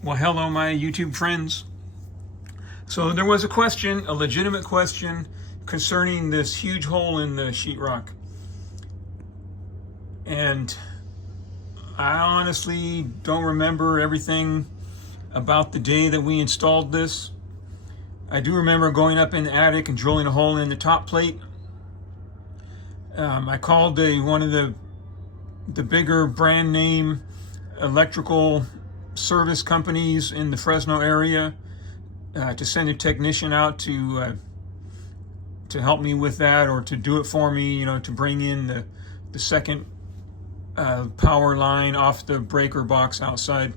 Well, hello, my YouTube friends. So there was a question, a legitimate question, concerning this huge hole in the sheetrock. And I honestly don't remember everything about the day that we installed this. I do remember going up in the attic and drilling a hole in the top plate. I called one of the bigger brand name electrical service companies in the Fresno area to send a technician out to help me with that, or to do it for me, to bring in the second power line off the breaker box outside.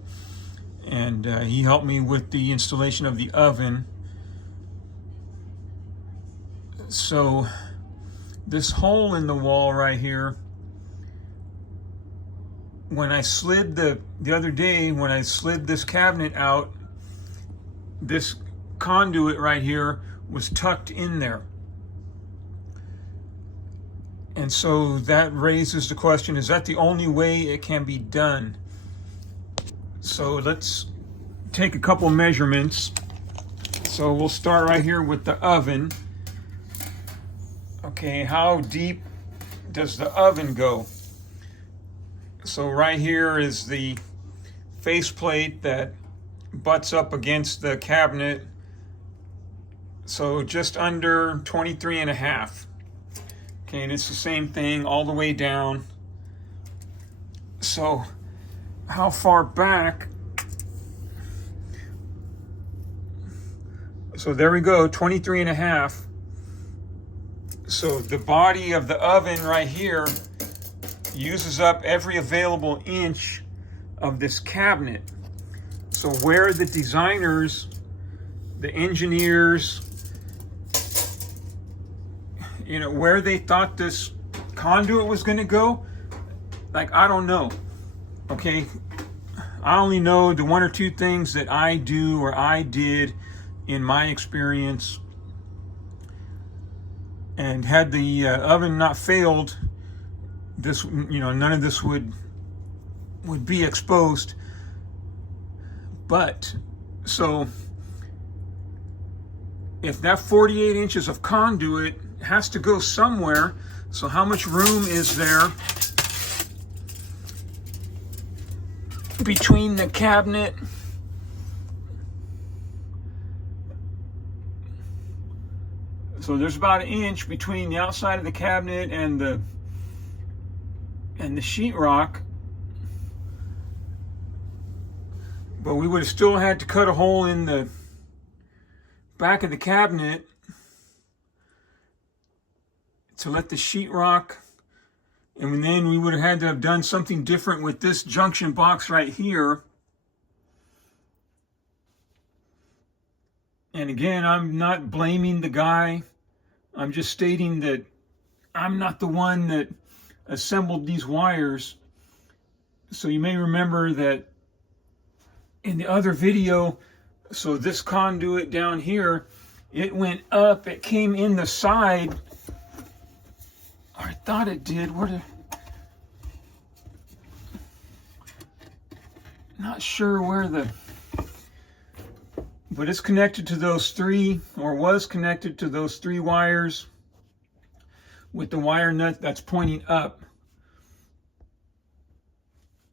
And he helped me with the installation of the oven. So this hole in the wall right here, when I slid the other day, when I slid this cabinet out, this conduit right here was tucked in there. And so that raises the question, is that the only way it can be done? So let's take a couple measurements. So we'll start right here with the oven. Okay, how deep does the oven go? So right here is the faceplate that butts up against the cabinet. So just under 23 and a half. Okay, and it's the same thing all the way down. So how far back? So there we go, 23 and a half. So the body of the oven right here uses up every available inch of this cabinet. So where the designers, the engineers, where they thought this conduit was going to go, like, I don't know. Okay, I only know the one or two things that I do or I did in my experience. And had the oven not failed, this, none of this would be exposed. But so if that 48 inches of conduit has to go somewhere, so how much room is there between the cabinet so there's about an inch between the outside of the cabinet and the sheetrock, but we would have still had to cut a hole in the back of the cabinet to let the sheetrock, and then we would have had to have done something different with this junction box right here. And again, I'm not blaming the guy. I'm just stating that I'm not the one that assembled these wires. So you may remember that in the other video, so this conduit down here, it went up, it came in the side. Or I thought it did. Not sure where but it's connected to those three, or was connected to those three wires with the wire nut that's pointing up.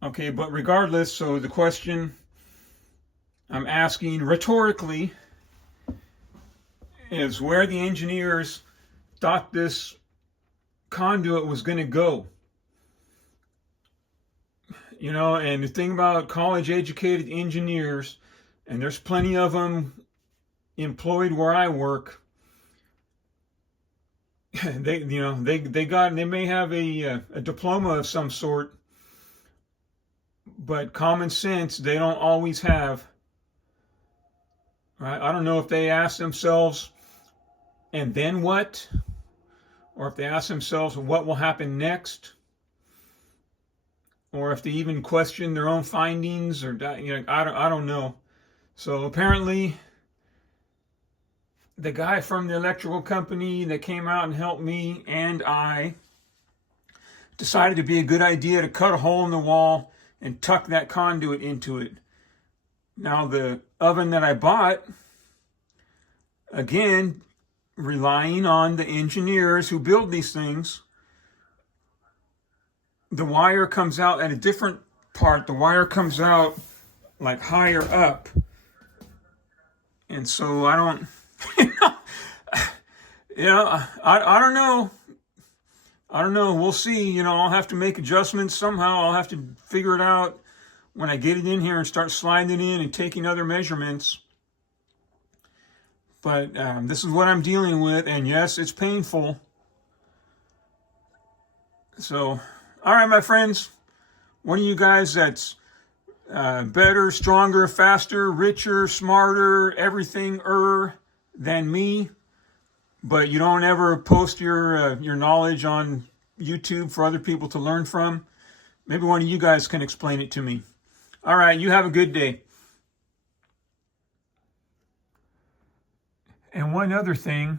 Okay, but regardless, so the question I'm asking rhetorically is where the engineers thought this conduit was going to go. And the thing about college educated engineers, and there's plenty of them employed where I work, they may have a diploma of some sort, but common sense they don't always have. Right? I don't know if they ask themselves, and then what? Or if they ask themselves what will happen next, or if they even question their own findings, or I don't know. So apparently, the guy from the electrical company that came out and helped me and I decided to be a good idea to cut a hole in the wall and tuck that conduit into it. Now the oven that I bought, again, relying on the engineers who build these things, the wire comes out at a different part. The wire comes out like higher up. And so I don't, I don't know. I don't know. We'll see. I'll have to make adjustments somehow. I'll have to figure it out when I get it in here and start sliding it in and taking other measurements. But this is what I'm dealing with. And yes, it's painful. So, all right, my friends. One of you guys that's better, stronger, faster, richer, smarter, everything than me, but you don't ever post your knowledge on YouTube for other people to learn from. Maybe one of you guys can explain it to me. All right, you have a good day. And one other thing,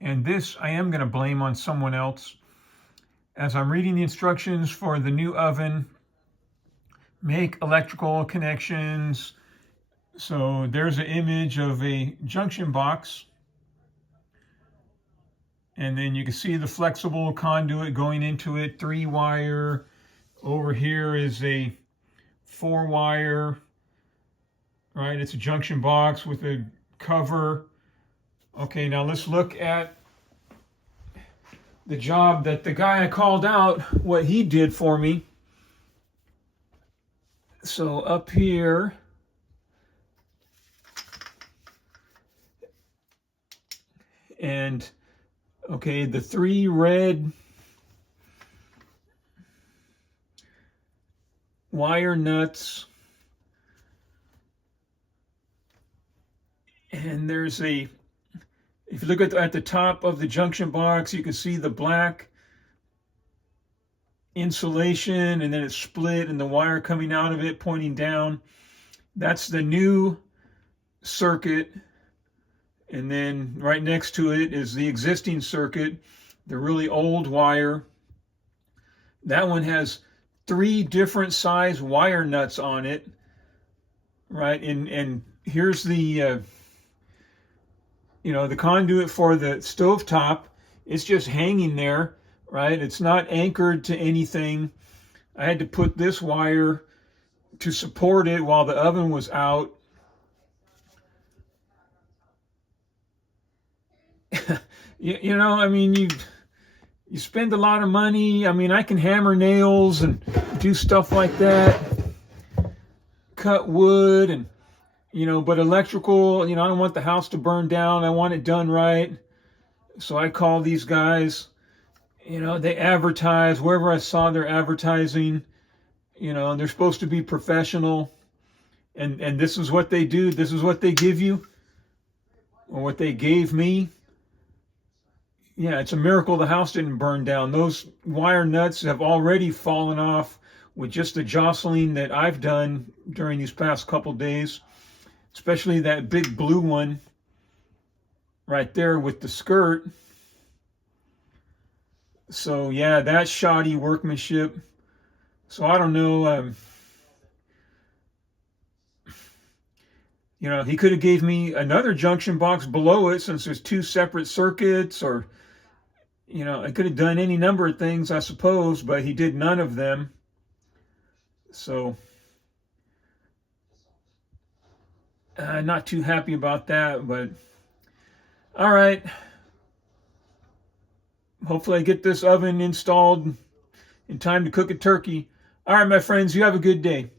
and this I am going to blame on someone else. As I'm reading the instructions for the new oven, make electrical connections. So there's an image of a junction box. And then you can see the flexible conduit going into it, 3-wire. Over here is a 4-wire, right? It's a junction box with a cover. Okay, now let's look at the job that the guy I called out, what he did for me. So up here, and okay, the 3 red wire nuts, and there's a, if you look at the top of the junction box, you can see the black insulation, and then it's split and the wire coming out of it pointing down. That's the new circuit. And then right next to it is the existing circuit, the really old wire. That one has 3 different size wire nuts on it, right? And here's the, the conduit for the stovetop. It's just hanging there, right? It's not anchored to anything. I had to put this wire to support it while the oven was out. I mean, you spend a lot of money. I mean, I can hammer nails and do stuff like that, cut wood, and, but electrical, I don't want the house to burn down. I want it done right. So I call these guys, they advertise wherever I saw they're advertising, and they're supposed to be professional. And this is what they do. This is what they give you, or what they gave me. Yeah, it's a miracle the house didn't burn down. Those wire nuts have already fallen off with just the jostling that I've done during these past couple days, especially that big blue one right there with the skirt. So yeah, that's shoddy workmanship. So I don't know. He could have gave me another junction box below it, since there's 2 separate circuits, or I could have done any number of things, I suppose, but he did none of them. So not too happy about that, but all right. Hopefully I get this oven installed in time to cook a turkey. All right, my friends, you have a good day.